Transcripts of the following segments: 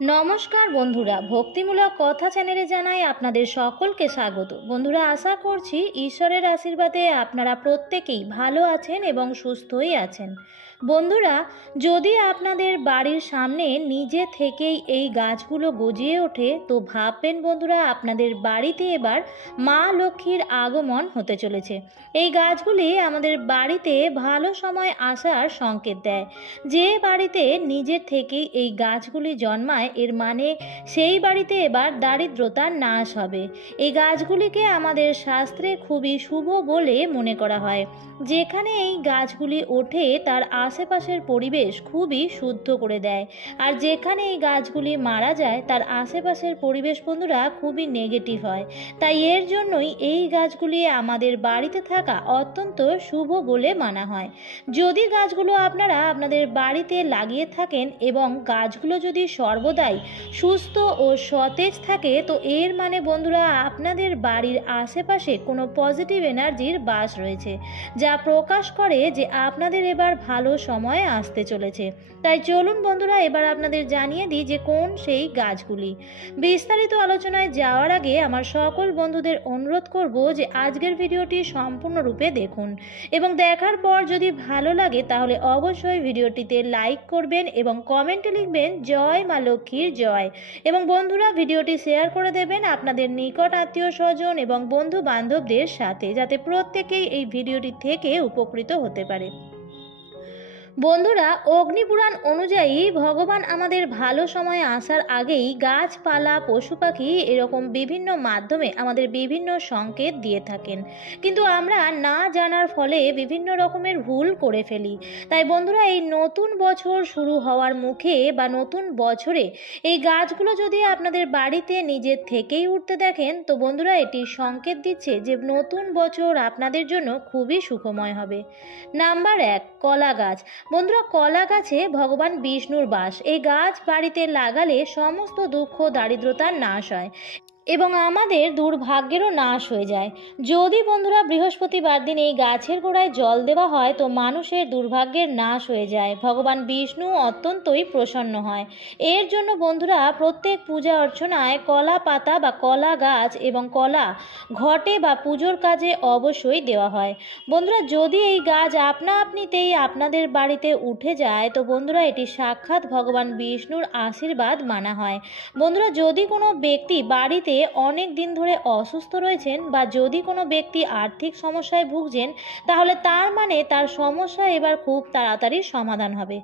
নমস্কার বন্ধুরা, ভক্তিমূলক কথা চ্যানেলে জানাই আপনাদের সকলকে স্বাগত। বন্ধুরা, আশা করছি ঈশ্বরের আশীর্বাদে আপনারা প্রত্যেকেই ভালো আছেন এবং সুস্থই আছেন। বন্ধুরা, যদি আপনাদের বাড়ির সামনে নিজে থেকেই এই গাছগুলো গজিয়ে ওঠে তো ভাববেন বন্ধুরা আপনাদের বাড়িতে এবার মা লক্ষ্মীর আগমন হতে চলেছে। এই গাছগুলি আমাদের বাড়িতে ভালো সময় আসার সংকেত দেয়। যে বাড়িতে নিজের থেকেই এই গাছগুলি জন্মায় এর মানে সেই বাড়িতে এবার দারিদ্রতার নাশ হবে। এই গাছগুলিকে আমাদের শাস্ত্রে খুবই শুভ বলে মনে করা হয়। যেখানে এই গাছগুলি ওঠে তার আশেপাশের পরিবেশ খুবই শুদ্ধ করে দেয়, আর যেখানে এই গাছগুলি মারা যায় তার আশেপাশের পরিবেশ বন্ধুরা খুবই নেগেটিভ হয়। তাই এর জন্যই এই গাছগুলি আমাদের বাড়িতে থাকা অত্যন্ত শুভ বলে মানা হয়। যদি গাছগুলো আপনারা আপনাদের বাড়িতে লাগিয়ে থাকেন এবং গাছগুলো যদি সর্বদাই সুস্থ ও সতেজ থাকে তো এর মানে বন্ধুরা আপনাদের বাড়ির আশেপাশে কোনো পজিটিভ এনার্জির বাস রয়েছে, যা প্রকাশ করে যে আপনাদের এবার ভালো সময় আসতে চলেছে। তাই চলুন বন্ধুরা এবার আপনাদের জানিয়ে দিই যে কোন সেই গাছগুলি। বিস্তারিত আলোচনায় যাওয়ার আগে আমার সকল বন্ধুদের অনুরোধ করব যে আজকের ভিডিওটি সম্পূর্ণরূপে দেখুন এবং দেখার পর যদি ভালো লাগে তাহলে অবশ্যই ভিডিওটিতে লাইক করবেন এবং কমেন্টে লিখবেন জয় মা লক্ষ্মীর জয়, এবং বন্ধুরা ভিডিওটি শেয়ার করে দেবেন আপনাদের নিকট আত্মীয় স্বজন এবং বন্ধু বান্ধবদের সাথে, যাতে প্রত্যেকেই এই ভিডিওটি থেকে উপকৃত হতে পারে। বন্ধুরা, অগ্নিপুরাণ অনুযায়ী ভগবান আমাদের ভালো সময় আসার আগেই গাছপালা পশু পাখি এরকম বিভিন্ন মাধ্যমে আমাদের বিভিন্ন সংকেত দিয়ে থাকেন, কিন্তু আমরা না জানার ফলে বিভিন্ন রকমের ভুল করে ফেলি। তাই বন্ধুরা এই নতুন বছর শুরু হওয়ার মুখে বা নতুন বছরে এই গাছগুলো যদি আপনাদের বাড়িতে নিজের থেকেই উঠতে দেখেন তো বন্ধুরা এটি সংকেত দিচ্ছে যে নতুন বছর আপনাদের জন্য খুবই সুখময় হবে। নাম্বার 1, কলা গাছ। বন্ধুরা, কলা গাছে ভগবান বিষ্ণুর বাস। এই গাছ বাড়িতে লাগালে সমস্ত দুঃখ দারিদ্রতার নাশ হয় এবং আমাদের দুর্ভাগ্যেরও নাশ হয়ে যায়। যদি বন্ধুরা বৃহস্পতিবার দিন এই গাছের গোড়ায় জল দেওয়া হয় তো মানুষের দুর্ভাগ্যের নাশ হয়ে যায়, ভগবান বিষ্ণু অত্যন্তই প্রসন্ন হয়। এর জন্য বন্ধুরা প্রত্যেক পূজা অর্চনায় কলা পাতা বা কলা গাছ এবং কলা ঘটে বা পুজোর কাজে অবশ্যই দেওয়া হয়। বন্ধুরা, যদি এই গাছ আপনা আপনিতেই আপনাদের বাড়িতে উঠে যায় তো বন্ধুরা এটি সাক্ষাৎ ভগবান বিষ্ণুর আশীর্বাদ মানা হয়। বন্ধুরা, যদি কোনো ব্যক্তি বাড়িতে অনেক দিন ধরে অসুস্থ রয়েছেন বা যদি কোনো ব্যক্তি আর্থিক সমস্যায় ভুগছেন তাহলে তার মানে তার সমস্যা এবার খুব তাড়াতাড়ি সমাধান হবে।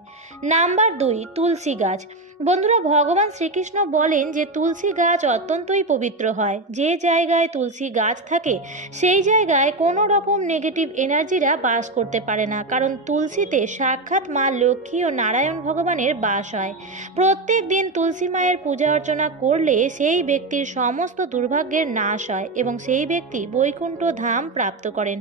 নাম্বার 2, তুলসী গাছ। বন্ধুরা, ভগবান শ্রীকৃষ্ণ বলেন যে তুলসী গাছ অত্যন্তই পবিত্র হয়। যে জায়গায় তুলসী গাছ থাকে সেই জায়গায় কোনো রকম নেগেটিভ এনার্জিরা বাস করতে পারে না, কারণ তুলসীতে সাক্ষাৎ মা লক্ষ্মী ও নারায়ণ ভগবানের বাস হয়। প্রত্যেক দিন তুলসী মায়ের পূজা অর্চনা করলে সেই ব্যক্তির সমস্ত দুর্ভাগ্যের নাশ হয় এবং সেই ব্যক্তি বৈকুণ্ঠ ধাম প্রাপ্ত করেন।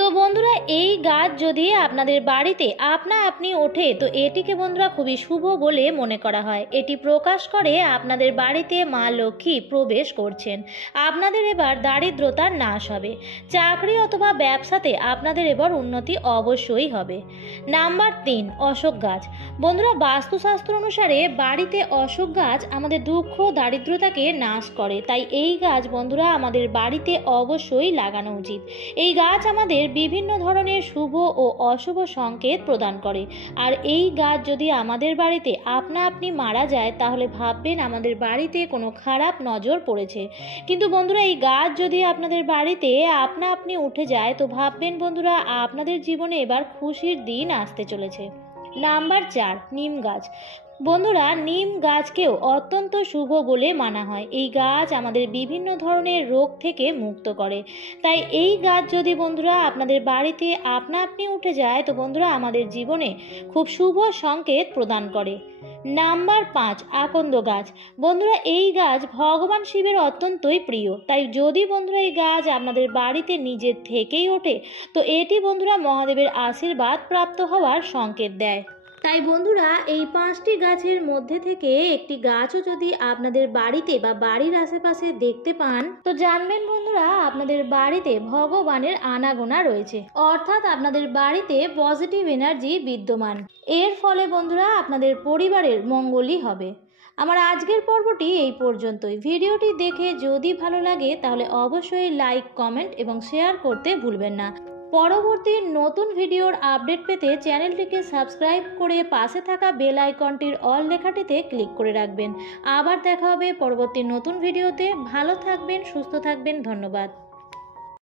তো বন্ধুরা এই গাছ যদি আপনাদের বাড়িতে আপনা আপনি ওঠে তো এটিকে বন্ধুরা খুবই শুভ বলে মনে করা হয়। এটি প্রকাশ করে আপনাদের বাড়িতে মা লক্ষ্মী প্রবেশ করছেন। আপনাদের এবার দারিদ্রতার নাশ হবে। চাকরি অথবা ব্যবসাতে আপনাদের এবার উন্নতি অবশ্যই হবে। নাম্বার 3, অশোক গাছ। বন্ধুরা, বাস্তুশাস্ত্র অনুসারে বাড়িতে অশোক গাছ আমাদের দুঃখ দারিদ্রতাকে নাশ করে। তাই এই গাছ বন্ধুরা আমাদের বাড়িতে অবশ্যই লাগানো উচিত। এই গাছ আমাদের বিভিন্ন ধরনের শুভ ও অশুভ সংকেত প্রদান করে, আর এই গাছ যদি আমাদের বাড়িতে আপনা আপনি মারা যায় তাহলে ভাববেন আমাদের বাড়িতে কোনো খারাপ নজর পড়েছে। কিন্তু বন্ধুরা এই গাছ যদি আপনাদের বাড়িতে আপনা আপনি উঠে যায় তো ভাববেন বন্ধুরা আপনাদের জীবনে এবার খুশির দিন আসতে চলেছে। নাম্বার 4, নিম গাছ। বন্ধুরা, নিম গাছকেও অত্যন্ত শুভ বলে মানা হয়। এই গাছ আমাদের বিভিন্ন ধরনের রোগ থেকে মুক্ত করে। তাই এই গাছ যদি বন্ধুরা আপনাদের বাড়িতে আপনা আপনি উঠে যায় তো বন্ধুরা আমাদের জীবনে খুব শুভ সংকেত প্রদান করে। নাম্বার 5, আকন্দ গাছ। বন্ধুরা, এই গাছ ভগবান শিবের অত্যন্তই প্রিয়। তাই যদি বন্ধুরা এই গাছ আপনাদের বাড়িতে নিজের থেকেই ওঠে তো এটি বন্ধুরা মহাদেবের আশীর্বাদ প্রাপ্ত হওয়ার সংকেত দেয়। তাই বন্ধুরা, এই 5টি গাছের মধ্যে থেকে একটি গাছও যদি আপনাদের বাড়িতে বা বাড়ির আশেপাশে দেখতে পান, তো জানবেন বন্ধুরা, আপনাদের বাড়িতে ভগবানের আনাগোনা রয়েছে, অর্থাৎ আপনাদের বাড়িতে পজিটিভ এনার্জি বিদ্যমান। এর ফলে বন্ধুরা, আপনাদের পরিবারের মঙ্গলই হবে। আমার আজকের পর্বটি এই পর্যন্তই। ভিডিওটি দেখে যদি ভালো লাগে তাহলে অবশ্যই লাইক, কমেন্ট এবং শেয়ার করতে ভুলবেন না। পরবর্তী নতুন ভিডিওর আপডেট পেতে চ্যানেলটিকে সাবস্ক্রাইব করে পাশে থাকা বেল আইকনটির অল লেখাটিতে ক্লিক করে রাখবেন। আবার দেখা হবে পরবর্তী নতুন ভিডিওতে। ভালো থাকবেন, সুস্থ থাকবেন। ধন্যবাদ।